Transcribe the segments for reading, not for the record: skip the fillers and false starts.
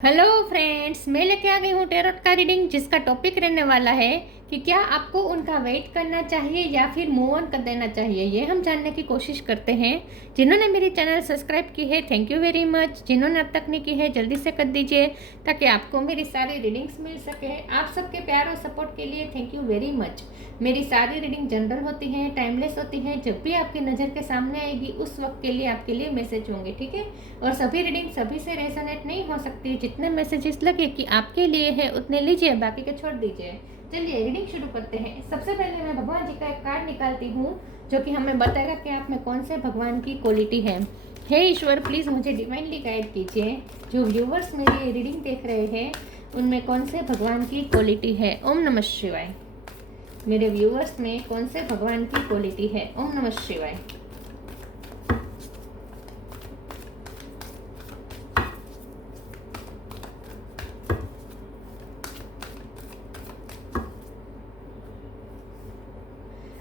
Hello friends, मैं लेके आ गई हूँ टेरोट का रीडिंग, जिसका टॉपिक रहने वाला है कि क्या आपको उनका वेट करना चाहिए या फिर मूव ऑन कर देना चाहिए। ये हम जानने की कोशिश करते हैं। जिन्होंने मेरी चैनल सब्सक्राइब की है, थैंक यू वेरी मच। जिन्होंने अब तक नहीं की है, जल्दी से कर दीजिए ताकि आपको मेरी सारी रीडिंग्स मिल सके। आप सबके प्यार और सपोर्ट के लिए थैंक यू वेरी मच। मेरी सारी रीडिंग जनरल होती है, टाइमलेस होती है। जब भी आपकी नज़र के सामने आएगी उस वक्त के लिए आपके लिए मैसेज होंगे, ठीक है। और सभी रीडिंग सभी से रेजोनेट नहीं हो सकती। जितने मैसेजेस लगे कि आपके लिए है उतने लीजिए, बाकी के छोड़ दीजिए। चलिए रीडिंग शुरू करते हैं। सबसे पहले मैं भगवान जी का एक कार्ड निकालती हूँ जो कि हमें बताएगा कि आप में कौन से भगवान की क्वालिटी है। हे ईश्वर, प्लीज़ मुझे डिवाइनली गाइड कीजिए। जो व्यूवर्स मेरी रीडिंग देख रहे हैं उनमें कौन से भगवान की क्वालिटी है। ओम नमः शिवाय। मेरे व्यूवर्स में कौन से भगवान की क्वालिटी है। ओम नमः शिवाय।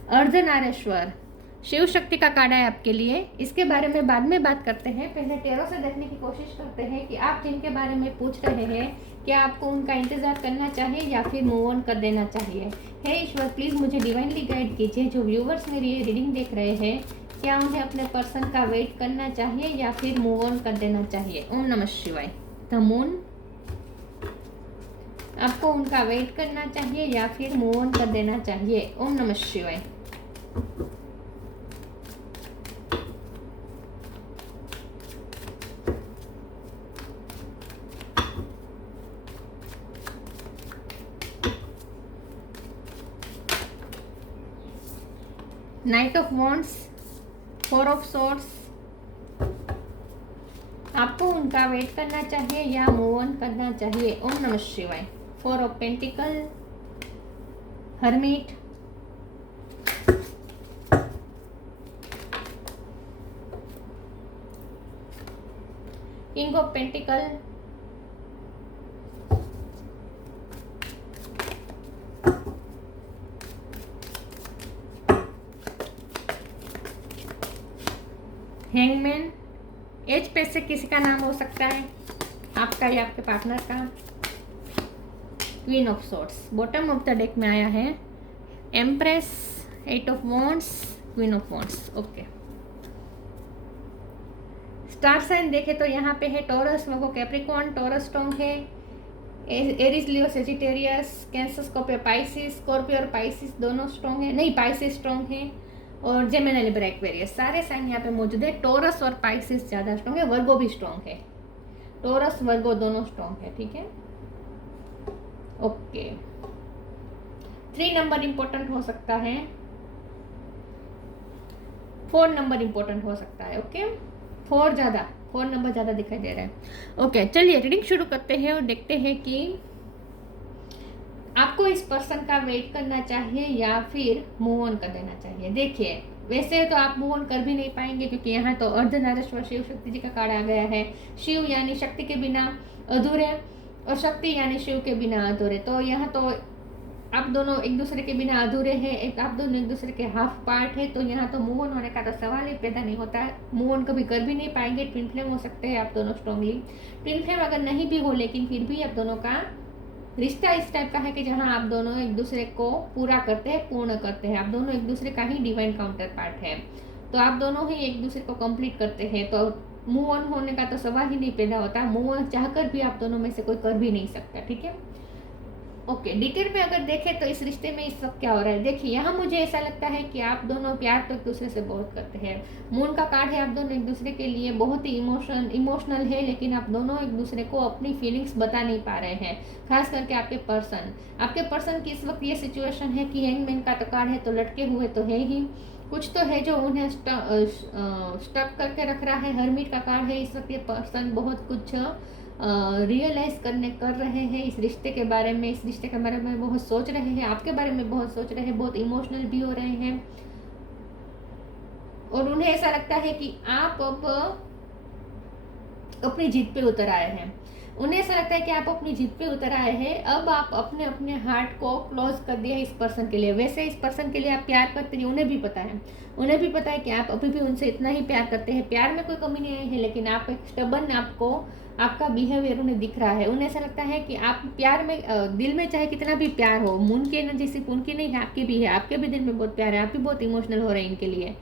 अर्धनारेश्वर शिव शक्ति का कार्ड है आपके लिए। इसके बारे में बाद में बात करते हैं। पहले टेरो से देखने की कोशिश करते हैं कि आप जिनके बारे में पूछ रहे हैं क्या आपको उनका इंतजार करना चाहिए या फिर मूव ऑन कर देना चाहिए। हे ईश्वर, प्लीज़ मुझे डिवाइनली गाइड कीजिए। जो व्यूवर्स मेरी ये रीडिंग देख रहे हैं, क्या उन्हें अपने पर्सन का वेट करना चाहिए या फिर मूव ऑन कर देना चाहिए। ओम नमः शिवाय। द मून, आपको उनका वेट करना चाहिए या फिर मूव ऑन कर देना चाहिए। ओम नमः शिवाय। Night of wands, four of swords, आपको उनका वेट करना चाहिए या मूव ऑन करना चाहिए। ओम नमः शिवाय। Four of pentacle, hermit, king of pentacle, hangman. एज पे से किसी का नाम हो सकता है, आपका या आपके पार्टनर का। Queen of swords bottom of the deck में आया है। Empress, eight of wands, queen of wands. Okay, star sign देखे तो यहाँ पे है Taurus, Virgo, Capricorn. Taurus strong है। Aries, Leo, Sagittarius, Cancer, Scorpio, Pisces. Scorpio और पाइसिस दोनों स्ट्रॉन्ग है, नहीं पाइसिस स्ट्रॉन्ग है। और जेमिनी, लिब्रा, एक्वेरियस, सारे साइन यहाँ पे मौजूद है। टॉरस और पाइसिस ज़्यादा स्ट्रॉन्ग है। वर्गो भी स्ट्रॉन्ग है। टॉरस वर्गो दोनों स्ट्रॉन्ग है, ठीक है। ओके, 3 नंबर इंपॉर्टेंट हो सकता है, 4 नंबर इंपॉर्टेंट हो सकता है। ओके, 4 नंबर ज़्यादा दिखाई दे रहा है। ओके, चलिए रीडिंग शुरू करते हैं और देखते हैं कि आपको इस पर्सन का वेट करना चाहिए या फिर मूव ऑन कर देना चाहिए। देखिए, वैसे तो आप मूव ऑन कर भी नहीं पाएंगे क्योंकि यहाँ तो अर्धनारेश्वर शिव शक्ति जी का कार्ड आ गया है। शिव यानी शक्ति के बिना अधूरे और शक्ति यानी शिव के बिना अधूरे। तो यहाँ तो आप दोनों एक दूसरे के बिना अधूरे हैं, आप दोनों एक दूसरे के हाफ पार्ट है। तो यहाँ तो मूव ऑन होने का तो सवाल ही पैदा नहीं होता है। मूव ऑन कभी कर भी नहीं पाएंगे। ट्विन फ्लेम हो सकते हैं आप दोनों स्ट्रांगली। ट्विन फ्लेम अगर नहीं भी हो लेकिन फिर भी आप दोनों का रिश्ता इस टाइप का है कि जहाँ आप दोनों एक दूसरे को पूरा करते हैं, पूर्ण करते हैं। आप दोनों एक दूसरे का ही डिवाइन काउंटर पार्ट है। तो आप दोनों ही एक दूसरे को कंप्लीट करते हैं। तो मूव ऑन होने का तो सवाल ही नहीं पैदा होता। मूव ऑन चाहकर भी आप दोनों में से कोई कर भी नहीं सकता, ठीक है। ओके, डिटेल में अगर देखें तो इस रिश्ते में इस वक्त क्या हो रहा है। देखिए, यहाँ मुझे ऐसा लगता है कि आप दोनों प्यार तो एक दूसरे से बहुत करते हैं। मून का कार्ड है, आप दोनों एक दूसरे के लिए बहुत ही इमोशनल है, लेकिन आप दोनों एक दूसरे को अपनी फीलिंग्स बता नहीं पा रहे हैं। खास करके आपके पर्सन की इस वक्त ये सिचुएशन है कि हैंगमैन का तो कार्ड है तो लटके हुए तो है ही, कुछ तो है जो उन्हें स्टक करके रख रहा है। हर्मिट का कार्ड है। इस वक्त ये पर्सन बहुत कुछ रियलाइज कर रहे हैं इस रिश्ते के बारे में। इस रिश्ते के बारे में बहुत सोच रहे हैं, आपके बारे में बहुत सोच रहे हैं, बहुत इमोशनल भी हो रहे हैं। और उन्हें ऐसा लगता है कि आप अब अपनी जीत पे उतर आए हैं। उन्हें ऐसा लगता है कि आप अपनी जिद पे उतर आए हैं, अब आप अपने अपने हार्ट को क्लोज कर दिया इस पर्सन के लिए। वैसे इस पर्सन के लिए आप प्यार करते नहीं, उन्हें भी पता है, उन्हें भी पता है कि आप अभी भी उनसे इतना ही प्यार करते हैं, प्यार में कोई कमी नहीं आई है, लेकिन आप एक स्टबन, आपको आपका बिहेवियर उन्हें दिख रहा है। उन्हें ऐसा लगता है कि आप प्यार में दिल में चाहे कितना भी प्यार हो, उनकी एनर्जी सिर्फ उनकी नहीं है, आपकी भी है, आपके भी दिल में बहुत प्यार है, आप भी बहुत इमोशनल हो रहे हैं इनके लिए,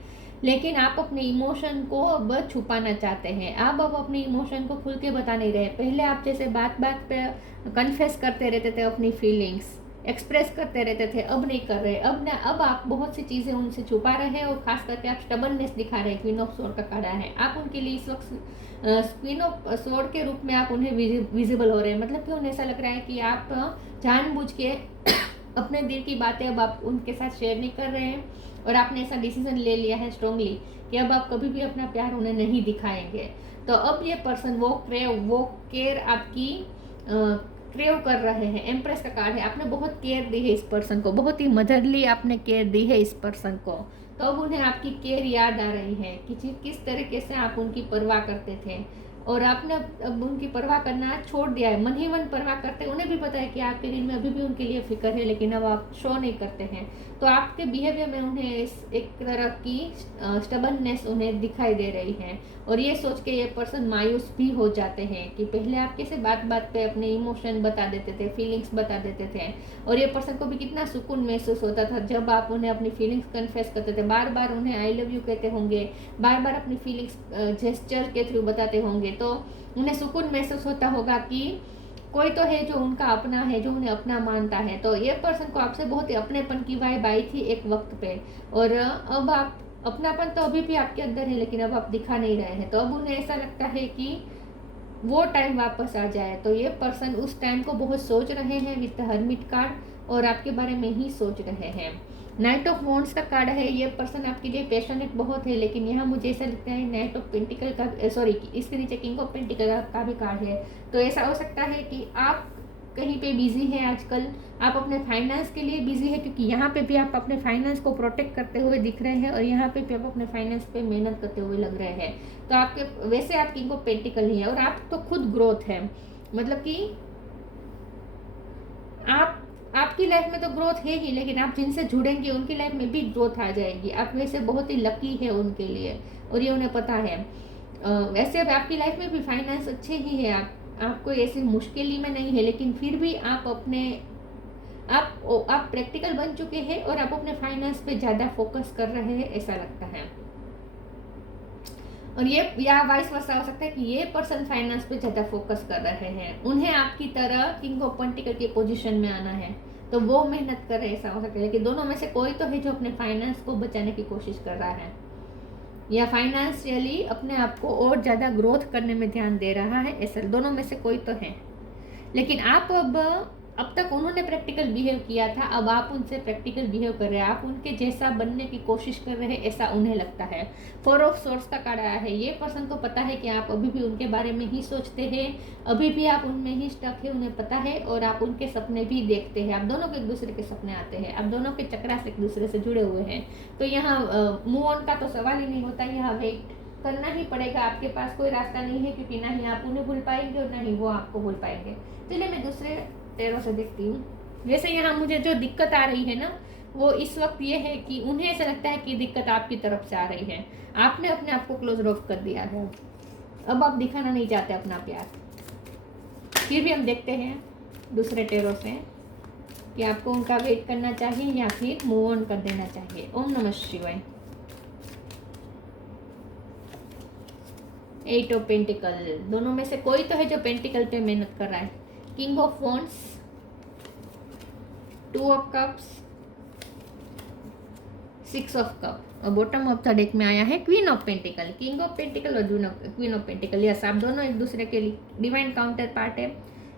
लेकिन आप अपने इमोशन को अब छुपाना चाहते हैं। आप अब अपने इमोशन को खुल के बता नहीं रहे। पहले आप जैसे बात बात पे कन्फेस करते रहते थे, अपनी फीलिंग्स एक्सप्रेस करते रहते थे, अब नहीं कर रहे। अब आप बहुत सी चीज़ें उनसे छुपा रहे हैं, और खास करके आप स्टबननेस दिखा रहे हैं। क्वीन ऑफ स्वॉर्ड का कार्ड है, आप उनके लिए इस वक्त क्वीन ऑफ स्वॉर्ड के रूप में आप उन्हें विजिबल हो रहे हैं। मतलब कि उन्हें ऐसा लग रहा है कि आप जानबूझ के अपने दिल की बातें अब आप उनके साथ शेयर नहीं कर रहे हैं, और आपने ऐसा डिसीजन ले लिया है स्ट्रांगली कि अब आप कभी भी अपना प्यार उन्हें नहीं दिखाएंगे। तो अब ये पर्सन वो केयर आपकी क्रेव कर रहे हैं। एम्प्रेस का कार्ड है, आपने बहुत केयर दी है इस पर्सन को, बहुत ही मदरली आपने केयर दी है इस पर्सन को। तो अब उन्हें आपकी केयर याद आ रही है कि किस तरीके से आप उनकी परवाह करते थे, और आपने अब उनकी परवाह करना छोड़ दिया है, मन ही मन परवाह करते हैं। उन्हें भी पता है कि आपके दिल में अभी भी उनके लिए फिक्र है, लेकिन अब आप शो नहीं करते हैं। तो आपके बिहेवियर में उन्हें एक तरह की स्टबननेस उन्हें दिखाई दे रही है, और ये सोच के ये पर्सन मायूस भी हो जाते हैं कि पहले आप कैसे बात बात पे अपने इमोशन बता देते थे, फीलिंग्स बता देते थे, और ये पर्सन को भी कितना सुकून महसूस होता था जब आप उन्हें अपनी फीलिंग्स कन्फेस करते थे, बार बार उन्हें आई लव यू कहते होंगे, बार बार अपनी फीलिंग्स जेस्चर के थ्रू बताते होंगे, तो उन्हें सुकून महसूस होता होगा कि कोई तो है जो उनका अपना है, जो उन्हें अपना मानता है। तो ये पर्सन को आपसे बहुत ही अपनेपन की वाइब आई थी एक वक्त पे, और अब आप अपनापन तो अभी भी आपके अंदर है, लेकिन अब आप दिखा नहीं रहे हैं। तो अब उन्हें ऐसा लगता है कि वो टाइम वापस आ जाए। तो ये पर्सन उस टाइम को बहुत सोच रहे हैं विद द हर्मिट कार्ड, और आपके बारे में ही सोच रहे हैं। नाइट ऑफ वॉन्ड्स का कार्ड है, ये पर्सन आपके लिए पैशनेट बहुत है, लेकिन यहाँ मुझे ऐसा लगता है नाइट ऑफ पेंटिकल का इसके नीचे किंग ऑफ पेंटिकल का भी कार्ड है। तो ऐसा हो सकता है कि आप कहीं पे बिजी हैं आजकल, आप अपने फाइनेंस के लिए बिजी है, क्योंकि यहाँ पे भी आप अपने फाइनेंस को प्रोटेक्ट करते हुए दिख रहे हैं, और यहाँ पे भी आप अपने फाइनेंस पे मेहनत करते हुए लग रहे हैं। तो आपके वैसे आप किंग ऑफ पेंटिकल ही है, और आप तो खुद ग्रोथ है, मतलब कि आपकी लाइफ में तो ग्रोथ है ही, लेकिन आप जिनसे जुड़ेंगे उनकी लाइफ में भी ग्रोथ आ जाएगी। आप वैसे बहुत ही लकी है उनके लिए, और ये उन्हें पता है। वैसे अब आपकी लाइफ में भी फाइनेंस अच्छे ही है, आप कोई ऐसी मुश्किल में नहीं है, लेकिन फिर भी आप प्रैक्टिकल बन चुके हैं, और आप अपने फाइनेंस पे ज़्यादा फोकस कर रहे हैं, ऐसा लगता है। और ये या वाइस वर्सा हो सकता है कि ये पर्सन फाइनेंस पे ज़्यादा फोकस कर रहे हैं, उन्हें आपकी तरह किंग ऑफ पेंटिकल की पोजीशन में आना है, तो वो मेहनत कर रहे हैं, ऐसा हो सकता है। लेकिन दोनों में से कोई तो है जो अपने फाइनेंस को बचाने की कोशिश कर रहा है, या फाइनेंशियली अपने आप को और ज़्यादा ग्रोथ करने में ध्यान दे रहा है, ऐसा दोनों में से कोई तो है। लेकिन आप अब तक उन्होंने प्रैक्टिकल बिहेव किया था, अब आप उनसे प्रैक्टिकल बिहेव कर रहे हैं, आप उनके जैसा बनने की कोशिश कर रहे हैं, ऐसा उन्हें लगता है। 4 ऑफ सोर्स का कार्ड आया है, ये पर्सन को पता है कि आप अभी भी उनके बारे में ही सोचते हैं, अभी भी आप उनमें ही स्टक है, उन्हें पता है, और आप उनके सपने भी देखते हैं। आप दोनों के एक दूसरे के सपने आते हैं, आप दोनों के चक्रा से एक दूसरे से जुड़े हुए हैं। तो यहाँ मूव ऑन का तो सवाल ही नहीं होता, यहाँ वेट करना ही पड़ेगा, आपके पास कोई रास्ता नहीं है, क्योंकि ना ही आप उन्हें भूल पाएंगे और ना ही वो आपको भूल पाएंगे। चलिए मैं दूसरे टेरों से देखती हूँ। वैसे यहाँ मुझे जो दिक्कत आ रही है ना, वो इस वक्त ये है कि उन्हें ऐसा लगता है कि दिक्कत आपकी तरफ से आ रही है, आपने अपने आप को क्लोज ऑफ कर दिया है, अब आप दिखाना नहीं चाहते अपना प्यार। फिर भी हम देखते हैं दूसरे टेरों से कि आपको उनका वेट करना चाहिए या फिर मूव ऑन कर देना चाहिए। ओम नमः शिवाय। 8 ऑफ पेंटिकल, दोनों में से कोई तो है जो पेंटिकल पे मेहनत कर रहा है। King of wands, 2 of cups, 6 of cup, और बॉटम ऑफ द डेक में आया है queen of pentacle. King of pentacle और क्वीन ऑफ पेंटिकल, यस आप दोनों एक दूसरे के डिवाइन काउंटर पार्ट है,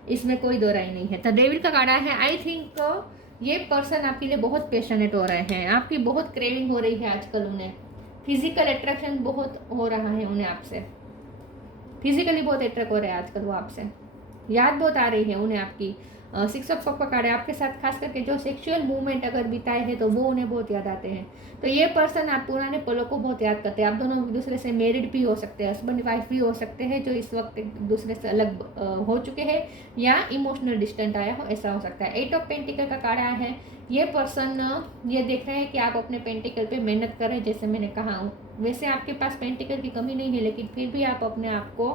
इसमें कोई दो राय नहीं है। तो डेविल का कार्ड है। आई थिंक ये पर्सन आपके लिए बहुत पैशनेट हो रहे हैं, आपकी बहुत क्रेविंग हो रही है आजकल, उन्हें फिजिकल अट्रैक्शन बहुत हो रहा है, उन्हें आपसे फिजिकली बहुत अट्रैक्ट हो रहे हैं आजकल, वो आपसे याद बहुत आ रही है उन्हें आपकी। सिक्स ऑफ कप का कार्ड है, आपके साथ खास करके जो सेक्सुअल मूवमेंट अगर बिताए हैं तो वो उन्हें बहुत याद आते हैं। तो ये पर्सन आप पुराने पलों को बहुत याद करते हैं। आप दोनों एक दूसरे से मैरिड भी हो सकते हैं, हस्बैंड वाइफ भी हो सकते हैं, जो इस वक्त एक दूसरे से अलग हो चुके हैं या इमोशनल डिस्टेंट आया हो, ऐसा हो सकता है। 8 ऑफ पेंटिकल का कार्ड आया है। ये पर्सन ये देख रहे हैं कि आप अपने पेंटिकल पे मेहनत करें, जैसे मैंने कहा हूँ। वैसे आपके पास पेंटिकल की कमी नहीं है, लेकिन फिर भी आप अपने आप को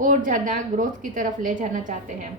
और ज़्यादा ग्रोथ की तरफ ले जाना चाहते हैं।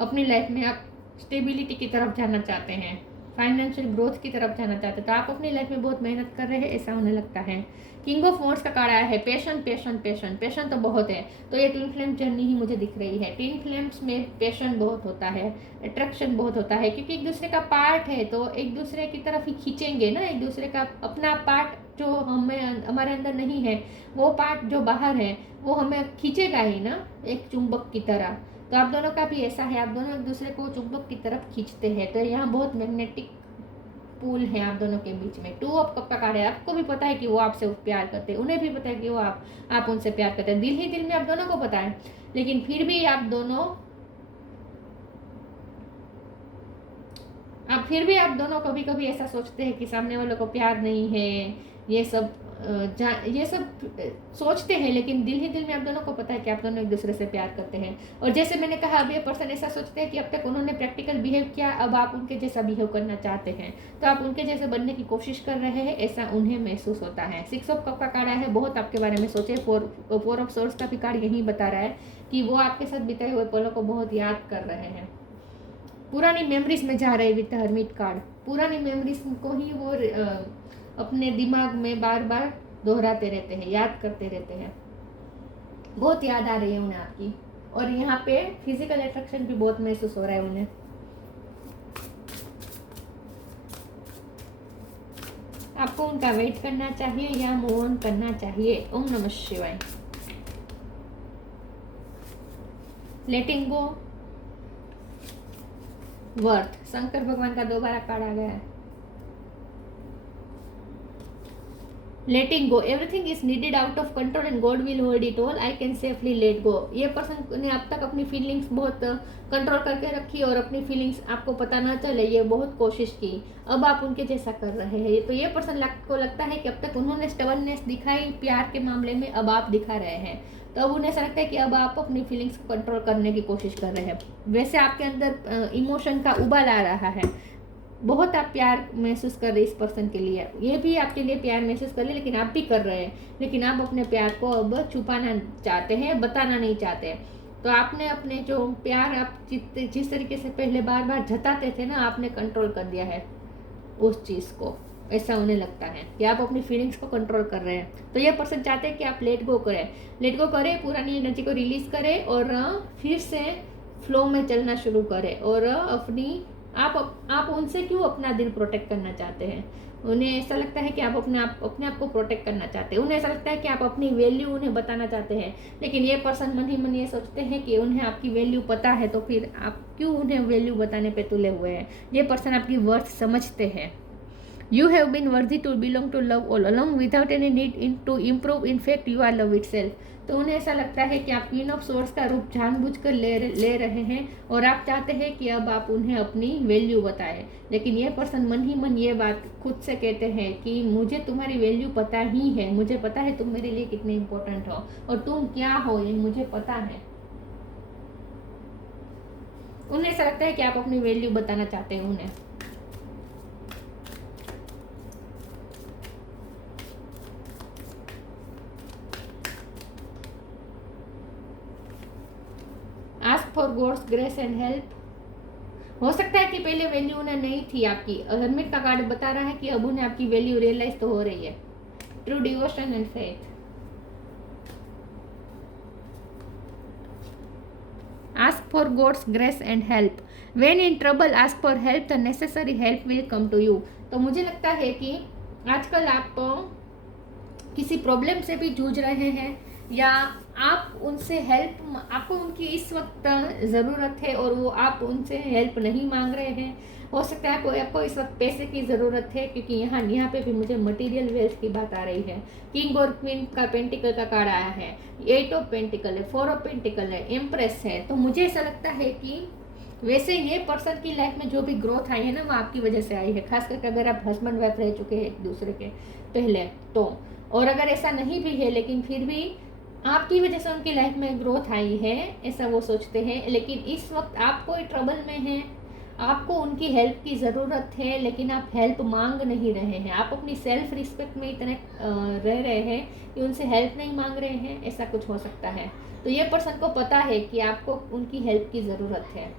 अपनी लाइफ में आप स्टेबिलिटी की तरफ जाना चाहते हैं, फाइनेंशियल ग्रोथ की तरफ जाना चाहते हैं। तो आप अपनी लाइफ में बहुत मेहनत कर रहे हैं, ऐसा उन्हें लगता है। किंग ऑफ वॉन्ड्स का कार्ड आया है। पैशन पैशन पैशन पैशन तो बहुत है। तो ये ट्विन फ्लेम जर्नी ही मुझे दिख रही है। ट्विन फ्लेम्स में पैशन बहुत होता है, अट्रैक्शन बहुत होता है, क्योंकि एक दूसरे का पार्ट है तो एक दूसरे की तरफ ही खींचेंगे ना। एक दूसरे का अपना पार्ट जो हमें हमारे अंदर नहीं है, वो पार्ट जो बाहर है वो हमें खींचेगा ही ना, एक चुंबक की तरह। तो आप दोनों का भी ऐसा है, आप दोनों एक दूसरे को चुंबक की तरफ खींचते हैं। तो यहाँ बहुत मैग्नेटिक पुल है आप दोनों के बीच में। 2 ऑफ कप का कार्ड है। आपको भी पता है कि वो आपसे प्यार करते हैं, उन्हें भी पता है कि वो आप उनसे प्यार करते हैं। दिल ही दिल में आप दोनों को पता है, लेकिन फिर भी आप दोनों कभी कभी ऐसा सोचते हैं कि सामने वालों को प्यार नहीं है, ये सब सोचते हैं, लेकिन दिल ही दिल में आप दोनों को पता है कि आप दोनों एक दूसरे से प्यार करते हैं। और जैसे मैंने कहा, अब ये पर्सन ऐसा सोचते हैं कि अब तक उन्होंने प्रैक्टिकल बिहेव किया, अब आप उनके जैसा बिहेव करना चाहते हैं, तो आप उनके जैसे बनने की कोशिश कर रहे हैं, ऐसा उन्हें महसूस होता है। 6 ऑफ कप का कार्ड है। बहुत आपके बारे में सोचे। 4 ऑफ सोर्स का भी कार्ड यही बता रहा है कि वो आपके साथ बिताए हुए पलों को बहुत याद कर रहे हैं। पुरानी मेमोरीज में जा रहे विद हर्मिट कार्ड। पुरानी मेमोरीज को ही वो अपने दिमाग में बार बार दोहराते रहते हैं, याद करते रहते हैं। बहुत याद आ रही है उन्हें आपकी। और यहाँ पे फिजिकल अट्रैक्शन भी बहुत महसूस हो रहा है उन्हें। आपको उनका वेट करना चाहिए या मूव ऑन करना चाहिए। ओम नमः शिवाय। लेटिंग गो, वर्थ। शंकर भगवान का दोबारा कार्ड आ गया है। Letting go, everything is needed out of control and God will hold it all, I can safely let go. ये पर्सन ने अब तक अपनी फीलिंग्स बहुत कंट्रोल करके रखी और अपनी फीलिंग्स आपको पता ना चले, ये बहुत कोशिश की। अब आप उनके जैसा कर रहे हैं। तो ये पर्सन को लगता है कि अब तक उन्होंने स्टबर्ननेस दिखाई प्यार के मामले में, अब आप दिखा रहे हैं। तो अब उन्हें ऐसा लगता है कि अब आप अपनी फीलिंग्स को कंट्रोल करने की कोशिश कर रहे हैं। वैसे आपके अंदर इमोशन का उबाल आ रहा है, बहुत आप प्यार महसूस कर रहे हैं इस पर्सन के लिए, ये भी आपके लिए प्यार महसूस कर रहे, लेकिन आप भी कर रहे हैं। लेकिन आप अपने प्यार को अब छुपाना चाहते हैं, बताना नहीं चाहते। तो आपने अपने जो प्यार आप जिस तरीके से पहले बार बार जताते थे ना, आपने कंट्रोल कर दिया है उस चीज़ को। ऐसा उन्हें लगता है कि आप अपनी फीलिंग्स को कंट्रोल कर रहे हैं। तो ये पर्सन चाहते हैं कि आप लेट गो करें, पुरानी एनर्जी को रिलीज करें और फिर से फ्लो में चलना शुरू करें। और अपनी आप उनसे क्यों अपना दिल प्रोटेक्ट करना चाहते हैं? उन्हें ऐसा लगता है कि आप अपने आप को प्रोटेक्ट करना चाहते हैं। उन्हें ऐसा लगता है कि आप अपनी वैल्यू उन्हें बताना चाहते हैं, लेकिन ये पर्सन मन ही मन ये सोचते हैं कि उन्हें आपकी वैल्यू पता है, तो फिर आप क्यों उन्हें वैल्यू बताने पे तुले हुए हैं? ये पर्सन आपकी वर्थ समझते हैं। You have been worthy to belong to love all along without any need to improve. In fact, you are love itself. तो उन्हें ऐसा लगता है कि आप क्वीन ऑफ सोर्स का रूप जानबूझकर ले रहे हैं और आप चाहते हैं कि अब आप उन्हें अपनी वैल्यू बताएं। लेकिन ये पर्सन मन ही मन ये बात खुद से कहते हैं कि मुझे तुम्हारी वैल्यू पता ही है, मुझे पता है तुम मेरे लिए कितने इंपॉर्टेंट हो और तुम क्या हो ये मुझे पता है। उन्हें ऐसा लगता है कि आप अपनी वैल्यू बताना चाहते हैं उन्हें। Ask for God's grace and help. हो सकता है कि पहले वैल्यू उन्हें नहीं थी आपकी। हर्मिट का कार्ड बता रहा है कि अब उन्हें आपकी वैल्यू रियलाइज तो हो रही है। True devotion and faith. Ask for God's grace and help. When in trouble ask for help, the necessary help will come to you. तो मुझे लगता है कि आजकल आप किसी प्रॉब्लम से भी जूझ रहे हैं या आप उनसे हेल्प, आपको उनकी इस वक्त ज़रूरत है और वो आप उनसे हेल्प नहीं मांग रहे हैं। हो सकता है आपको इस वक्त पैसे की ज़रूरत है, क्योंकि यहाँ पे भी मुझे मटेरियल वेल्थ की बात आ रही है। किंग और क्वीन का पेंटिकल का कार्ड आया है, 8 ऑफ पेंटिकल है, 4 ऑफ पेंटिकल है, एम्प्रेस है। तो मुझे ऐसा लगता है कि वैसे ये पर्सन की लाइफ में जो भी ग्रोथ आई है ना, वो आपकी वजह से आई है, खास करके अगर आप हस्बैंड वाइफ रह चुके हैं एक दूसरे के पहले तो। और अगर ऐसा नहीं भी है लेकिन फिर भी आपकी वजह से उनकी लाइफ में ग्रोथ आई है, ऐसा वो सोचते हैं। लेकिन इस वक्त आप कोई ट्रबल में हैं, आपको उनकी हेल्प की ज़रूरत है, लेकिन आप हेल्प मांग नहीं रहे हैं। आप अपनी सेल्फ रिस्पेक्ट में इतने रह रहे हैं कि उनसे हेल्प नहीं मांग रहे हैं, ऐसा कुछ हो सकता है। तो ये पर्सन को पता है कि आपको उनकी हेल्प की ज़रूरत है,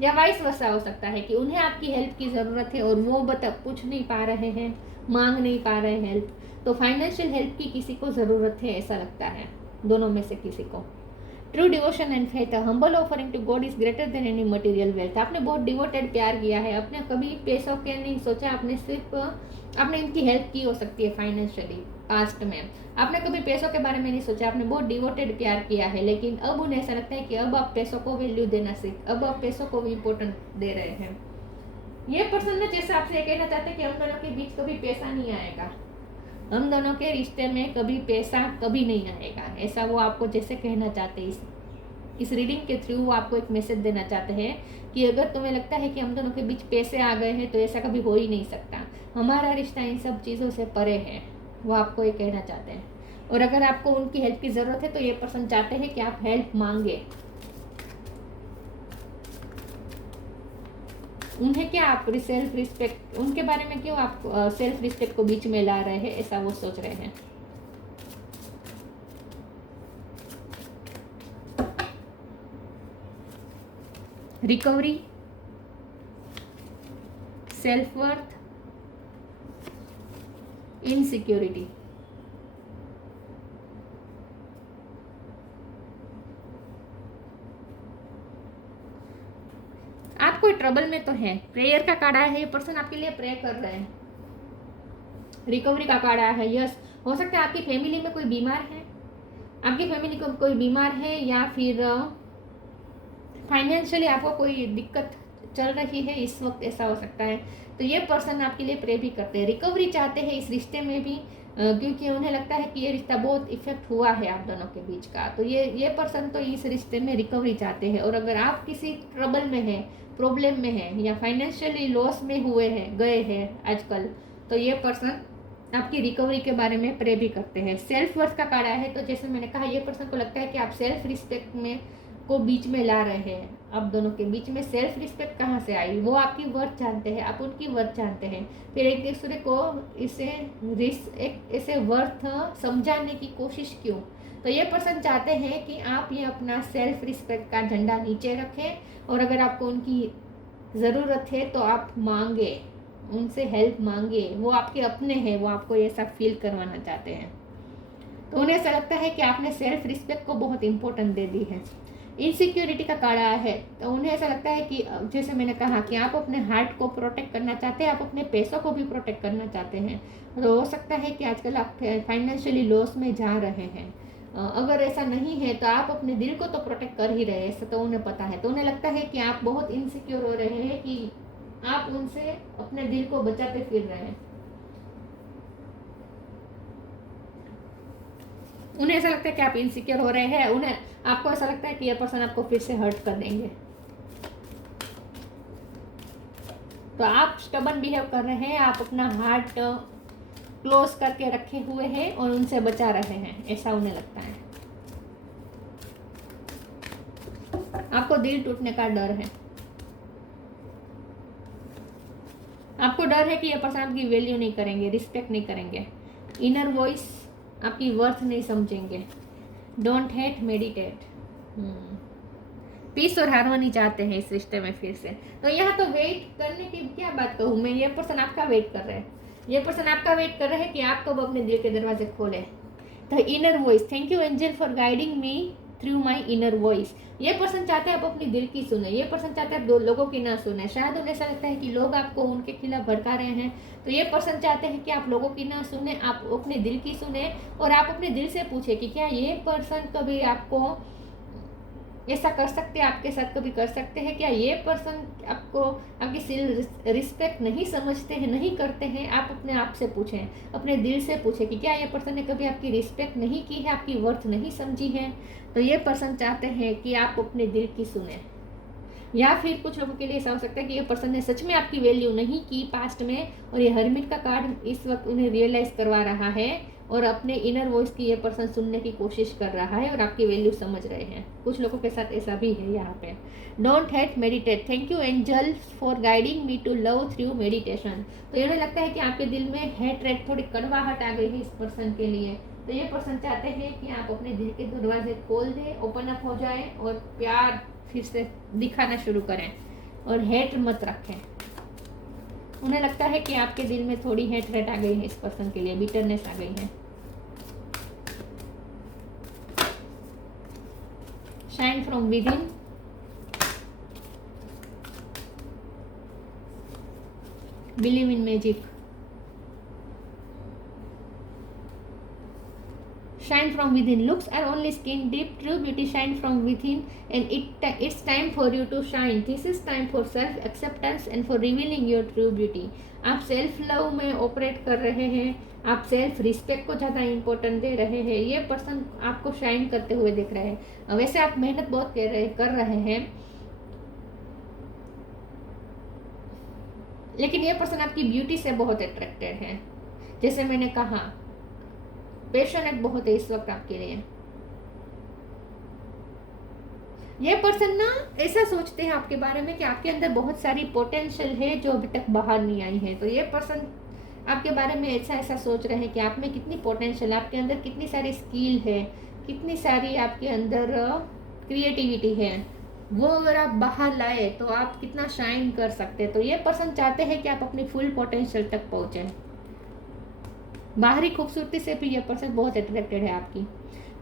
या वाइस वर्सा हो सकता है कि उन्हें आपकी हेल्प की ज़रूरत है और वो पूछ नहीं पा रहे हैं, मांग नहीं पा रहे हैं हेल्प। तो फाइनेंशियल हेल्प की किसी को ज़रूरत है, ऐसा लगता है दोनों में से किसी को। True devotion and faith, humble offering to God is greater than any material wealth. आपने बहुत डिवोटेड प्यार किया है, आपने कभी पैसों के नहीं सोचा, आपने सिर्फ आपने इनकी हेल्प की हो सकती है फाइनेंशियली। पास्ट में आपने कभी पैसों के बारे में नहीं सोचा, आपने बहुत डिवोटेड प्यार किया है, लेकिन अब उन्हें ऐसा लगता है कि अब आप पैसों को वैल्यू देना सीख, अब आप पैसों को भी इम्पोर्टेंट दे रहे हैं। ये पर्सन ना जैसे आपसे ये कहना चाहते हैं कि हम दोनों के बीच कभी पैसा नहीं आएगा, हम दोनों के रिश्ते में कभी पैसा कभी नहीं आएगा, ऐसा वो आपको जैसे कहना चाहते हैं। इस रीडिंग के थ्रू वो आपको एक मैसेज देना चाहते हैं कि अगर तुम्हें लगता है कि हम दोनों के बीच पैसे आ गए हैं तो ऐसा कभी हो ही नहीं सकता, हमारा रिश्ता इन सब चीज़ों से परे है, वो आपको ये कहना चाहते हैं। और अगर आपको उनकी हेल्प की ज़रूरत है तो ये पर्सन चाहते हैं कि आप हेल्प मांगे उन्हें। क्या आप सेल्फ रिस्पेक्ट, उनके बारे में क्यों आप सेल्फ रिस्पेक्ट को बीच में ला रहे हैं, ऐसा वो सोच रहे हैं। Recovery, self worth, insecurity. आप कोई ट्रबल में तो है, प्रेयर का कार्ड आया है, ये पर्सन आपके लिए प्रे कर रहे हैं। रिकवरी का कार्ड आया है, यस। हो सकता है आपकी फैमिली में कोई बीमार है, आपकी फैमिली को कोई बीमार है, या फिर फाइनेंशियली आपको कोई दिक्कत चल रही है इस वक्त, ऐसा हो सकता है। तो ये पर्सन आपके लिए प्रे भी करते हैं, रिकवरी चाहते हैं इस रिश्ते में भी, क्योंकि उन्हें लगता है कि ये रिश्ता बहुत इफेक्ट हुआ है आप दोनों के बीच का। तो ये पर्सन तो इस रिश्ते में रिकवरी चाहते हैं। और अगर आप किसी ट्रबल में हैं, प्रॉब्लम में हैं, या फाइनेंशियली लॉस में हुए हैं, गए हैं आजकल, तो ये पर्सन आपकी रिकवरी के बारे में प्रे भी करते हैं। सेल्फ वर्थ का कार्ड आया है, तो जैसे मैंने कहा ये पर्सन को लगता है कि आप सेल्फ रिस्पेक्ट में को बीच में ला रहे हैं। आप दोनों के बीच में सेल्फ रिस्पेक्ट कहाँ से आई, वो आपकी वर्थ जानते हैं, आप उनकी वर्थ जानते हैं। फिर एक दूसरे को ऐसे वर्थ समझाने की कोशिश क्यों। तो ये पर्सन चाहते हैं कि आप ये अपना सेल्फ रिस्पेक्ट का झंडा नीचे रखें, और अगर आपको उनकी ज़रूरत है तो आप मांगे, उनसे हेल्प मांगे, वो आपके अपने हैं, वो आपको ऐसा फील करवाना चाहते हैं। तो उन्हें ऐसा लगता है कि आपने सेल्फ रिस्पेक्ट को बहुत इंपॉर्टेंट दे दी है। इनसिक्योरिटी का कार्ड आया है, तो उन्हें ऐसा लगता है कि जैसे मैंने कहा कि आप अपने हार्ट को प्रोटेक्ट करना चाहते हैं, आप अपने पैसों को भी प्रोटेक्ट करना चाहते हैं। तो हो सकता है कि आजकल आप फाइनेंशियली लॉस में जा रहे हैं। अगर ऐसा नहीं है तो आप अपने दिल को तो प्रोटेक्ट कर ही रहे हैं, ऐसा तो उन्हें पता है। तो उन्हें लगता है कि आप बहुत इनसिक्योर हो रहे हैं, कि आप उनसे अपने दिल को बचाते फिर रहे हैं। उन्हें ऐसा लगता है कि आप इनसिक्योर हो रहे हैं, उन्हें आपको ऐसा लगता है कि यह पर्सन आपको फिर से हर्ट कर देंगे, तो आप स्टबन बिहेव कर रहे हैं, आप अपना हार्ट क्लोज करके रखे हुए हैं और उनसे बचा रहे हैं, ऐसा उन्हें लगता है। आपको दिल टूटने का डर है, आपको डर है कि यह पर्सन आपकी वैल्यू नहीं करेंगे, रिस्पेक्ट नहीं करेंगे, इनर वॉइस आपकी वर्थ नहीं समझेंगे। Don't hate, meditate. पीस और हार्मनी चाहते हैं इस रिश्ते में फिर से। तो यहाँ तो वेट करने की क्या बात कहूँ मैं, ये पर्सन आपका वेट कर रहे हैं, ये पर्सन आपका वेट कर रहे हैं कि आप कब अपने दिल के दरवाजे खोले। The inner voice, thank you angel for guiding me through my inner voice. ये पर्सन चाहते हैं आप अपनी दिल की सुने, ये पर्सन चाहते हैं आप लोगों की ना सुने। शायद उन्हें ऐसा लगता है कि लोग आपको उनके खिलाफ भड़का रहे हैं, तो ये पर्सन चाहते हैं कि आप लोगों की ना सुने, आप अपने दिल की सुने, और आप अपने दिल से पूछे कि क्या ये पर्सन कभी आपको ऐसा कर सकते हैं, आपके साथ कभी कर सकते हैं क्या। ये पर्सन आपको आपकी सेल्फ रिस्पेक्ट नहीं समझते हैं, नहीं करते हैं। आप अपने आप से पूछें, अपने दिल से पूछें कि क्या ये पर्सन ने कभी आपकी रिस्पेक्ट नहीं की है, आपकी वर्थ नहीं समझी है। तो ये पर्सन चाहते हैं कि आप अपने दिल की सुने, या फिर कुछ लोगों के लिए ऐसा हो सकता है कि ये पर्सन ने सच में आपकी वैल्यू नहीं की पास्ट में, और ये हर्मिट का कार्ड इस वक्त उन्हें रियलाइज करवा रहा है और अपने इनर वॉइस की ये पर्सन सुनने की कोशिश कर रहा है और आपकी वैल्यू समझ रहे हैं। कुछ लोगों के साथ ऐसा भी है यहाँ पे। Don't hate, meditate. Thank you angel for guiding me to love through meditation. तो ये लगता है कि आपके दिल में हेट रेट, थोड़ी कड़वाहट आ गई है इस पर्सन के लिए। तो ये पर्सन चाहते हैं कि आप अपने दिल के दरवाजे खोल दें, ओपन अप हो जाए और प्यार फिर से दिखाना शुरू करें और हेट मत रखें। उन्हें लगता है कि आपके दिल में थोड़ी हेट रेट आ गई है इस पर्सन के लिए, बिटरनेस आ गई है। Shine from with in. Believe in magic. Shine from within. Looks are only skin deep. True beauty shine from within, and it's time for you to shine. This is time for self acceptance and for revealing your true beauty. आप self love में operate कर रहे हैं, आप self respect को ज़्यादा important दे रहे हैं। ये पर्सन आपको शाइन करते हुए दिख रहे हैं। वैसे आप मेहनत बहुत कर रहे हैं, लेकिन ये पर्सन आपकी ब्यूटी से बहुत अट्रैक्टेड है। जैसे मैंने कहा, पैशनेट बहुत है इस वक्त आपके लिए। ये पर्सन ना ऐसा सोचते हैं आपके बारे में कि आपके अंदर बहुत सारी पोटेंशियल है जो अभी तक बाहर नहीं आई है। तो ये पर्सन आपके बारे में ऐसा सोच रहे हैं कि आप में कितनी पोटेंशियल, आपके अंदर कितनी सारी स्किल है, कितनी सारी आपके अंदर क्रिएटिविटी है, वो अगर आप बाहर लाए तो आप कितना शाइन कर सकते हैं। तो ये पर्सन चाहते हैं कि आप अपनी फुल पोटेंशियल तक पहुँचें। बाहरी खूबसूरती से भी ये पर्सन बहुत अट्रैक्टेड है आपकी।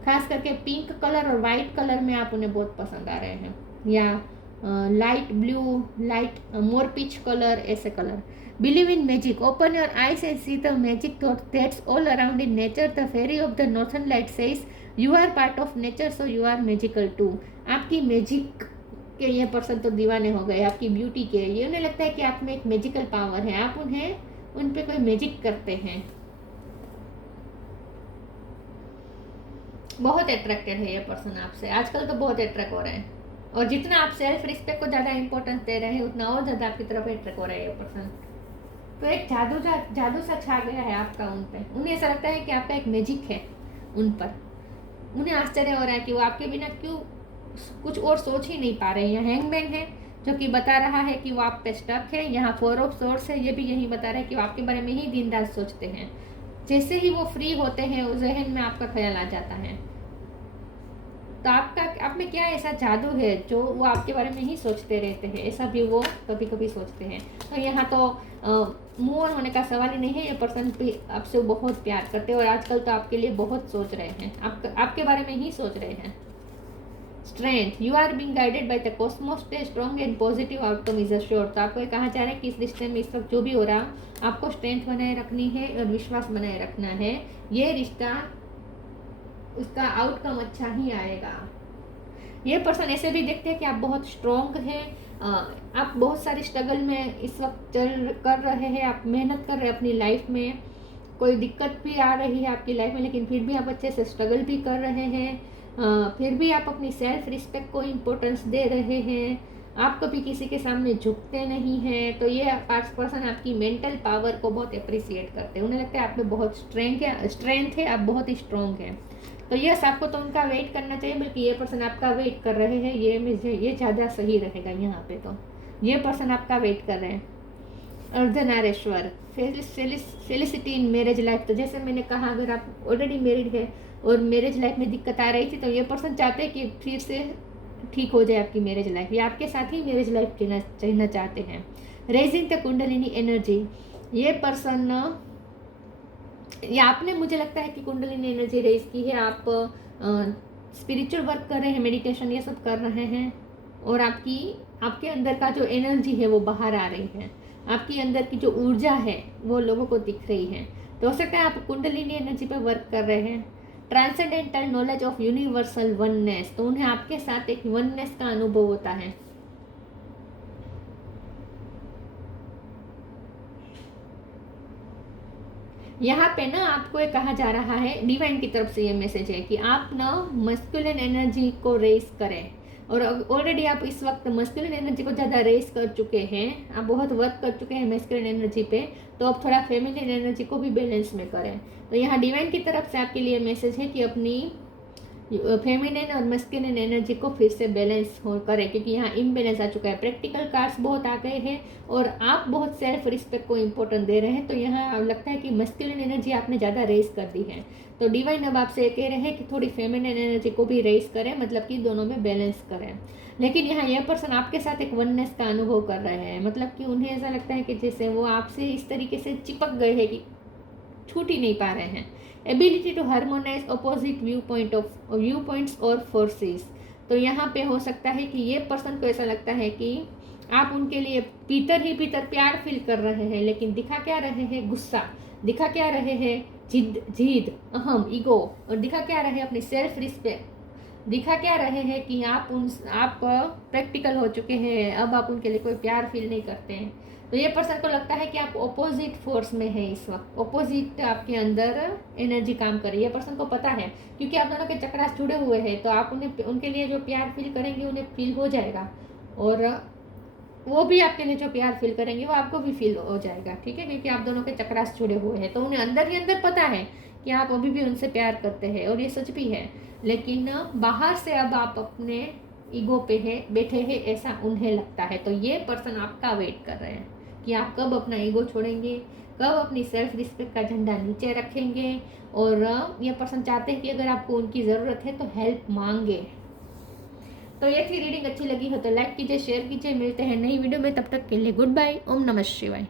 खास करके पिंक कलर और वाइट कलर में आप उन्हें बहुत पसंद आ रहे हैं, या light blue, light more peach colour, ऐसे colour. Believe in magic. Open your eyes and see the magic that's all around in nature. The fairy of the northern light says you are part of nature, so you are magical too. आपकी magic के ये person तो दीवाने हो गए, आपकी beauty के। ये उन्हें लगता है कि आप में एक मैजिकल पावर है, आप उन पे कोई मैजिक करते हैं। बहुत अट्रैक्टेड है ये पर्सन आपसे, आजकल तो बहुत अट्रैक्ट हो रहे हैं। और जितना आप सेल्फ रिस्पेक्ट को ज़्यादा इंपॉर्टेंस दे रहे हैं, उतना और ज़्यादा आपकी तरफ अट्रैक्ट हो रहा है ये पर्सन। तो एक जादू सा छा गया है आपका उन पे। उन्हें ऐसा लगता है कि आपका एक मैजिक है उन पर। उन्हें आश्चर्य हो रहा है कि वो आपके बिना क्यों कुछ और सोच ही नहीं पा रहे हैं। हैंगमैन है जो कि बता रहा है कि वो आप पे स्टक है। यहाँ 4 ऑफ सोर्ड्स है, ये भी यही बता रहा है कि वो आपके बारे में ही दिन रात सोचते हैं। जैसे ही वो फ्री होते हैं, उस जहन में आपका ख्याल आ जाता है। तो आप में क्या ऐसा जादू है जो वो आपके बारे में ही सोचते रहते हैं, ऐसा भी वो कभी कभी सोचते हैं। तो यहाँ तो मूव ऑन होने का सवाल ही नहीं है। ये पर्सन भी आपसे बहुत प्यार करते हैं और आजकल तो आपके लिए बहुत सोच रहे हैं, आपके बारे में ही सोच रहे हैं। Strength. You are being guided by the cosmos, stay strong and positive outcome is assured. तो आपको कहा जा रहा है कि इस रिश्ते में इस वक्त जो भी हो रहा, आपको स्ट्रेंथ बनाए रखनी है और विश्वास बनाए रखना है। ये रिश्ता, उसका आउटकम अच्छा ही आएगा। ये पर्सन ऐसे भी देखते हैं कि आप बहुत स्ट्रॉन्ग हैं, आप बहुत सारे स्ट्रगल में इस वक्त कर रहे हैं, आप मेहनत कर रहे हैं अपनी लाइफ में। कोई दिक्कत भी आ रही है आपकी लाइफ में, लेकिन फिर भी आप अच्छे से स्ट्रगल भी कर रहे हैं। फिर भी आप अपनी सेल्फ रिस्पेक्ट को इम्पोर्टेंस दे रहे हैं, आप कभी किसी के सामने झुकते नहीं हैं। तो ये पर्सन आपकी मेंटल पावर को बहुत अप्रिसिएट करते हैं। उन्हें लगता है आप में बहुत स्ट्रेंथ है, आप बहुत ही स्ट्रॉन्ग हैं। तो यस, आपको तो उनका वेट करना चाहिए, बल्कि ये पर्सन आपका वेट कर रहे हैं। ये ज़्यादा सही रहेगा यहाँ पे। तो ये पर्सन आपका वेट कर रहे हैं। Ardhanarishvara. Felicity in marriage life. तो जैसे मैंने कहा, अगर आप ऑलरेडी मैरिड है और मैरिज लाइफ में दिक्कत आ रही थी, तो ये पर्सन चाहते हैं कि फिर से ठीक हो जाए आपकी मैरिज लाइफ, या आपके साथ ही मैरिज लाइफ जीना चाहते हैं। Raising the kundalini energy. ये पर्सन, या आपने, मुझे लगता है कि कुंडलिनी एनर्जी रेज की है। आप स्पिरिचुअल वर्क कर रहे हैं, मेडिटेशन ये सब कर रहे हैं, और आपके अंदर का जो एनर्जी है वो बाहर आ रही है। आपकी अंदर की जो ऊर्जा है वो लोगों को दिख रही है। तो हो सकता है आप कुंडलिनी एनर्जी पर वर्क कर रहे हैं। Transcendental knowledge of universal oneness. तो उन्हें आपके साथ एक वननेस का अनुभव होता है। यहाँ पे ना आपको ये कहा जा रहा है, डिवाइन की तरफ से ये मैसेज है कि आप ना मस्कुलिन एनर्जी को रेस करें और ऑलरेडी आप इस वक्त मस्कुलिन एनर्जी को ज़्यादा रेस कर चुके हैं, आप बहुत वर्क कर चुके हैं मस्कुलिन एनर्जी पे, तो अब थोड़ा फेमिनिन एनर्जी को भी बैलेंस में करें। तो यहाँ डिवाइन की तरफ से आपके लिए मैसेज है कि अपनी फेमिनिन और मस्कुलिन एनर्जी को फिर से बैलेंस हो करें, क्योंकि यहाँ इम्बैलेंस आ चुका है। प्रैक्टिकल कार्ड्स बहुत आ गए हैं और आप बहुत सेल्फ रिस्पेक्ट को इम्पोर्टेंट दे रहे हैं, तो यहाँ लगता है कि मस्कुलिन एनर्जी आपने ज़्यादा रेस कर दी है। तो डिवाइन अब आपसे कह रहे हैं कि थोड़ी फेमिनिन एनर्जी को भी रेस करें, मतलब कि दोनों में बैलेंस करें। लेकिन यहाँ यह पर्सन आपके साथ एक वननेस का अनुभव कर रहे हैं, मतलब कि उन्हें ऐसा लगता है कि जैसे वो आपसे इस तरीके से चिपक गए हैं कि छूट ही नहीं पा रहे हैं। Ability to harmonise opposite view points और फोर्सेस। तो यहाँ पे हो सकता है कि ये पर्सन को ऐसा लगता है कि आप उनके लिए भीतर प्यार फील कर रहे हैं, लेकिन दिखा क्या रहे हैं गुस्सा, दिखा क्या रहे हैं जिद, अहम, ईगो, और दिखा क्या रहे हैं अपनी सेल्फ रिस्पेक्ट, दिखा क्या रहे हैं कि आप प्रैक्टिकल हो चुके हैं, अब आप उनके लिए कोई प्यार फील नहीं करते हैं। तो ये पर्सन को लगता है कि आप ऑपोजिट फोर्स में है इस वक्त, ऑपोजिट आपके अंदर एनर्जी काम कर रही है। पर्सन को पता है, क्योंकि आप दोनों के चक्रास जुड़े हुए हैं, तो आप उन्हें उनके लिए जो प्यार फील करेंगे उन्हें फील हो जाएगा, और वो भी आपके लिए जो प्यार फील करेंगे वो आपको भी फील हो जाएगा, ठीक है, क्योंकि आप दोनों के चक्रास जुड़े हुए हैं। तो उन्हें अंदर ही अंदर पता है कि आप अभी भी उनसे प्यार करते हैं, और ये सच भी है। लेकिन बाहर से अब आप अपने ईगो पे बैठे हैं, ऐसा उन्हें लगता है। तो ये पर्सन आपका वेट कर रहे हैं कि आप कब अपना ईगो छोड़ेंगे, कब अपनी सेल्फ रिस्पेक्ट का झंडा नीचे रखेंगे। और ये पर्सन चाहते हैं कि अगर आपको उनकी ज़रूरत है तो हेल्प मांगे। तो ये थी रीडिंग। अच्छी लगी हो तो लाइक कीजिए, शेयर कीजिए। मिलते हैं नई वीडियो में, तब तक के लिए गुड बाय। ओम नमः शिवाय।